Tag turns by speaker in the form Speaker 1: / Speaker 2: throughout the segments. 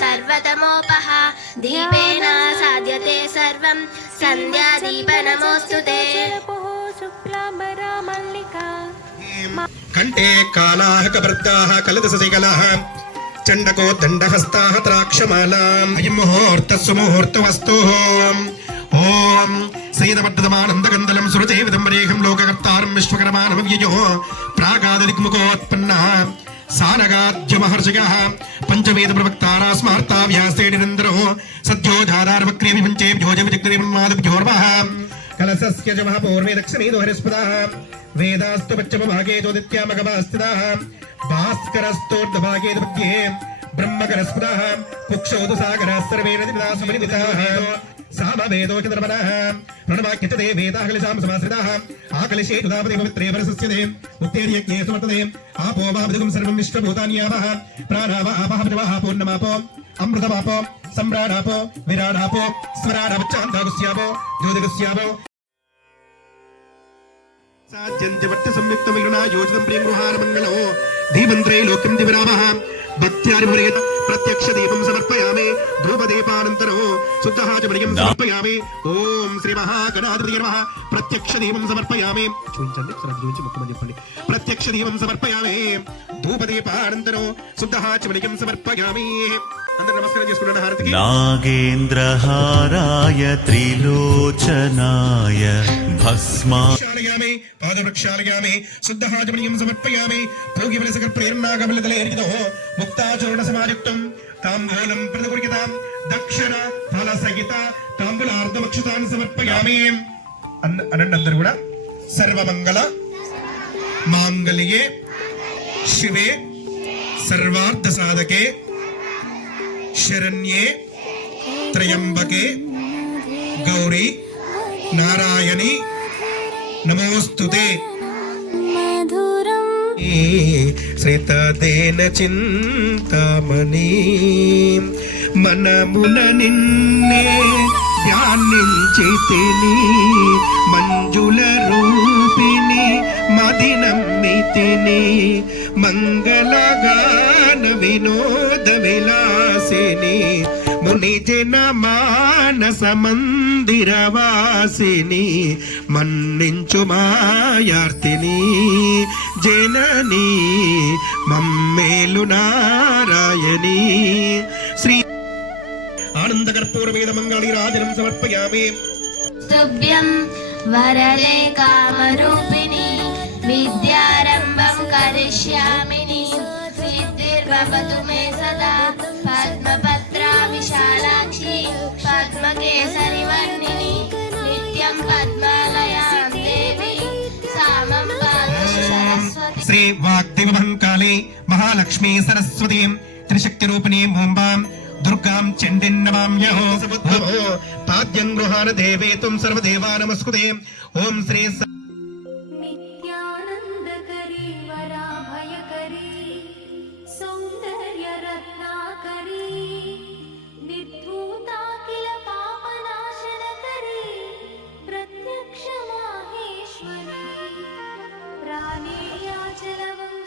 Speaker 1: सर्वतमोपः दीपेन साध्यते सर्वं सन्ध्यादीपनमोऽस्तु ते
Speaker 2: शुक्लाम्बरा मल्लिका
Speaker 3: కంటే కాళాహక వృద్ధాః కలదశశికలः చండకో దండహస్తాః త్రాక్షమాలాం అయం ముహూర్తः సుముహూర్తమస్తు ఓం శ్రీదవర్ధమానందగంధలం సురజే విదంబరేహం లోకకర్తారం విశ్వకరమానమవ్యయో ప్రాగాదదిగ్ముఖోత్పన్నः సానగాద్యమహర్షయः పంచవేద ప్రవక్తానా స్మార్తా వ్యాస్తే నిరంతరో సద్యో ధారారవక్రేమి పంచే భోజవిజగ్రీమాదభ్యోర్వः కలసస్య జమః పూర్వే దక్షిణే హరిస్పదः వేదాస్తు పశ్చిమభాగే జ్యోతిత్యామగమాస్థితः భాస్కరస్తోర్ధభాగే మధ్యే బ్రహ్మకరస్పదः కుక్షోదు సాగరः సర్వే സാമവേദോച നിർമ്മലഃ പ്രണവാക്യത്തെ വേദാകലിശാം സമാശ്രിതാഃ ആകലിശേ ഉദാപതി പവിത്രേ പരസസ്യതേ ഉത്തേര്യജ്ഞേ സമർത്ഥതേ ആപോ വാപതികും സർവം വിശ്വഭൂതാന്യാവഃ പ്രാണാവ ആപഃ പ്രവാഹ പൂർണ്ണമാപോ അമൃതമാപോ സമ്രാടാപോ വിരാടാപോ സ്വരാടാപച്ചാന്താകുസ്യാപോ ജ്യോതികസ്യാപോ സാധ്യഞ്ചവട്ട സംയുക്തമിരുണ യോജിതം പ്രിയംഗുഹാരമംഗളോ ദീപന്ത്രേ ലോക്യം ദിവരാമഃ ഭക്ത്യാരിപുരേണ പ്രത്യക്ഷ ദീപം സമർപ്പയാമേ శుద్ధః చ ప్రియం సమర్పయామి ఓం శ్రీ మహాగణాధిపతి నమః ప్రత్యక్ష దీపం సమర్పయామి చూపించండి ఒకసారి చూపించి ముఖ్యమని చెప్పండి. ప్రత్యక్ష దీపం సమర్పయామి. ధూపదీపానంతరో శుద్ధః చ ప్రియం సమర్పయామి. నాగేంద్రహారాయ త్రిలోచనాయ భస్మా. సమర్పయామి. మాంగళ్యే శివే సర్వార్థ సాధకే శరణ్యే. త్రయంబకే. గౌరీ. నారాయణి. నమోస్తుతే. శ్రీతేన చింతమణి. మనమున నిన్నే ధ్యానించితిని. మంజుల రూపిణి మదినం మదినమ్మితిని. మంగళగాన వినో విలాసిని ముని జన మానస మందిరవాసిని మన్నించు మాయార్తిని. జనని మమ్మేలు నారాయణి. శ్రీ ఆనందకర్పూరవేద మంగళి రాజనం సమర్పయామి.
Speaker 1: స్తుభ్యం వరలే కామరూపిణి విద్యారంభం కరిష్యామిని. సిద్ధిర్భవతు మే
Speaker 3: శ్రీ వాగ్దేవహంకాళే మహాలక్ష్మీ సరస్వతి త్రిశక్తి రూపిణీ మూంబాం దుర్గాం చండిన్ నమామ్యహో పాద్యం గృహాన దేవేతుం సర్వదేవా నమస్కృతే ఓం శ్రీ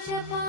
Speaker 2: worship
Speaker 3: you.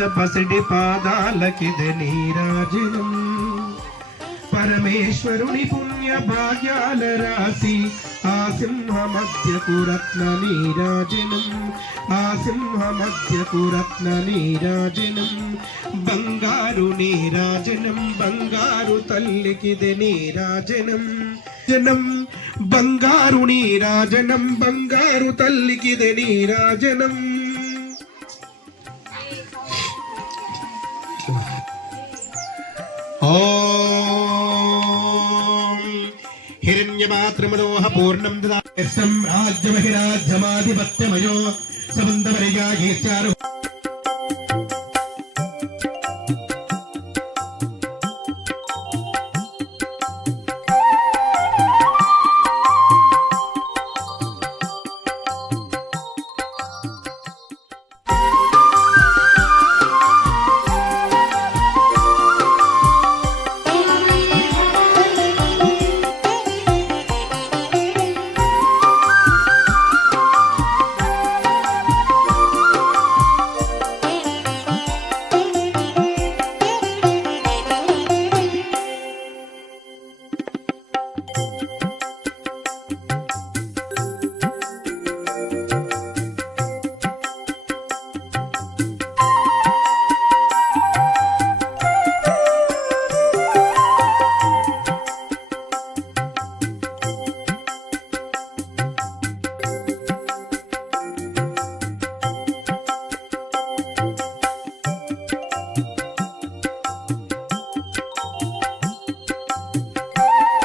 Speaker 3: శ్రీలలిత పసిడి పాదాలకిద నీరాజనం పరమేశ్వరుని పుణ్య భాగ్యాల రాశి ఆ సింహ మధ్యకు రత్న నీరాజనం. ఆ సింహ మధ్యకు రత్న నీరాజనం. బంగారు నీరాజనం బంగారు తల్లికిది నీరాజనం. జనం బంగారు నీరాజనం బంగారు తల్లికిది నీరాజనం. హిరణ్యమాత్రమనోహ పూర్ణం దదాస్తం రాజ్యమహిరాజ్యమాధిపత్యమయో సబంధమరిగా కీర్చారు